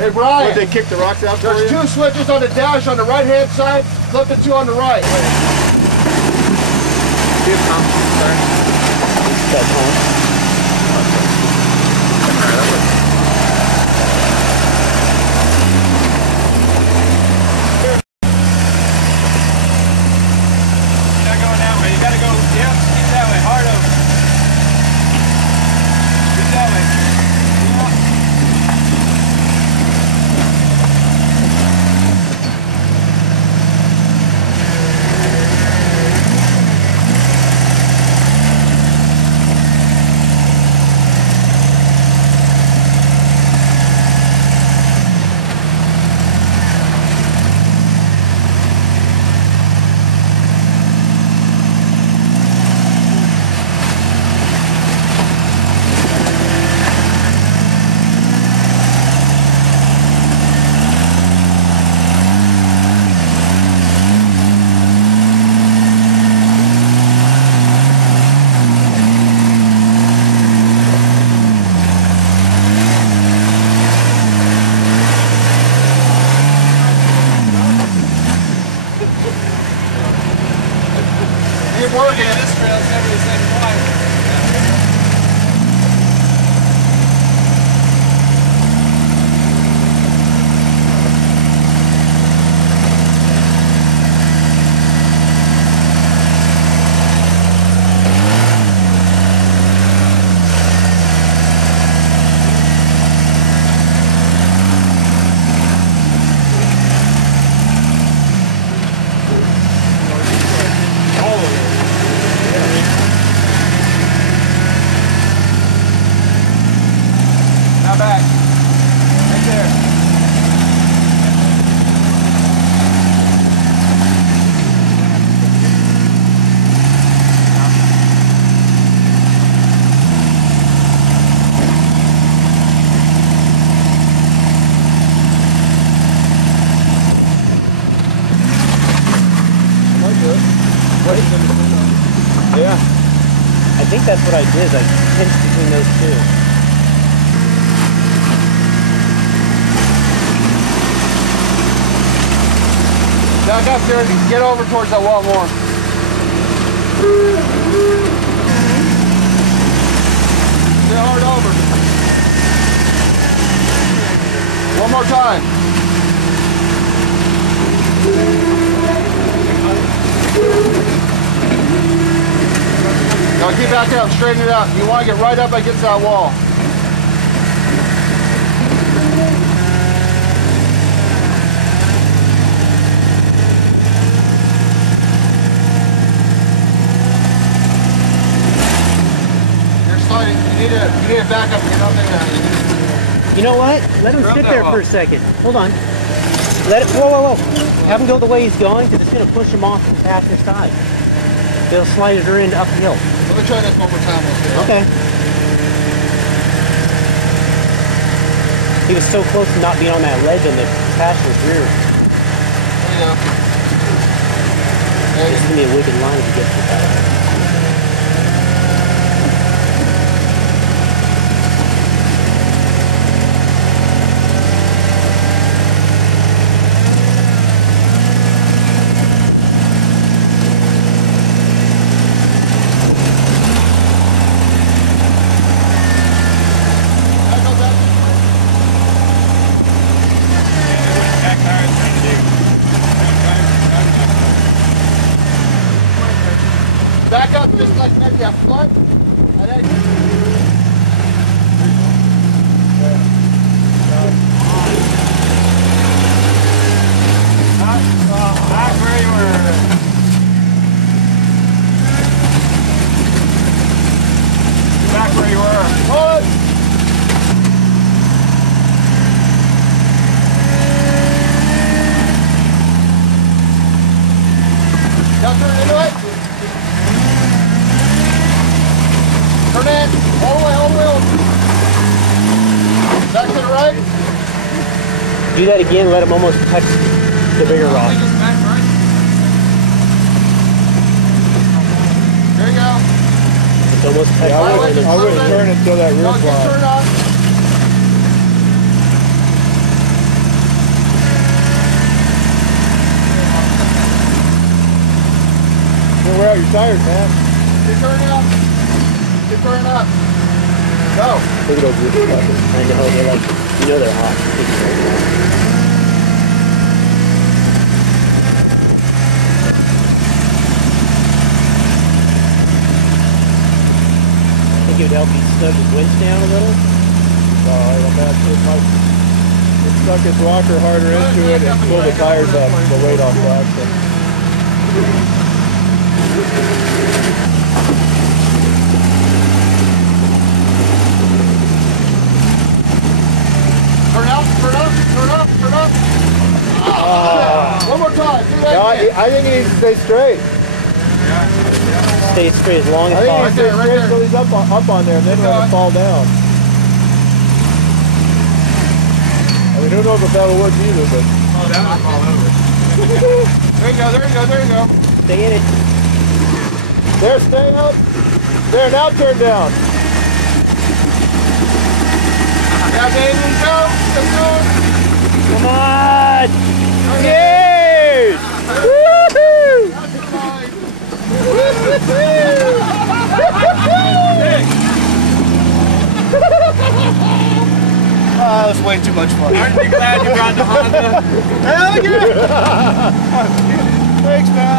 Hey Brian. Would they kick the rocks out for you? There's 2 switches on the dash on the right hand side, flip the 2 on the right. That's home. You're not going that way. You gotta go, yep, keep that way, hard over. Keep that way. Yeah. Keep working. This trail's never the same twice. Now back. Right there. Yeah. I think that's what I did. I pinched between those 2. Back up there and get over towards that wall more. Stay hard over. One more time. Now keep back up, straighten it out. You want to get right up against that wall. You need to back up and get up there. You know what? Let him sit there for a second. Hold on. Let it. Whoa. Have him go the way he's going, because it's going to push him off and past his side. They'll slide it in uphill. Let me try this one more time. Okay. He was so close to not being on that ledge on the passenger's rear. Yeah. This is going to be a wicked line to get to that. Back up just like that, yeah, front. Back where you were. Back where you were. Hold. Now turn into it. Turn in. All the way over. Back to the right. Do that again, let him almost touch the bigger rock. There you go. It's almost touched. Yeah, I wouldn't turn until that rear fly. Turn on. out your tires, man. Keep turning up. Keep turning up. Go. Look at those roof buckets. I know, they're like, you know they're hot. I think it would help you snug his winch down a little. Alright, I'm back to it stuck its rocker harder into it and pulled the tires up, the weight off the axle. Turn up, turn up, turn up, turn up. One more time. Do that No, again. I think he needs to stay straight. Stay straight as long I as think he needs to possible. stay straight until he's up on there and then let him fall down. I mean, who knows if that'll work either, but... Oh, that might fall over. There you go, there you go, there you go. Stay in it. There, stay up. There, now turn down. Yeah, baby, go. Keep going. Come on! Yay! Woohoo! That's fine. That was way too much fun. Aren't you glad you brought the Honda? Hell yeah! Thanks, man.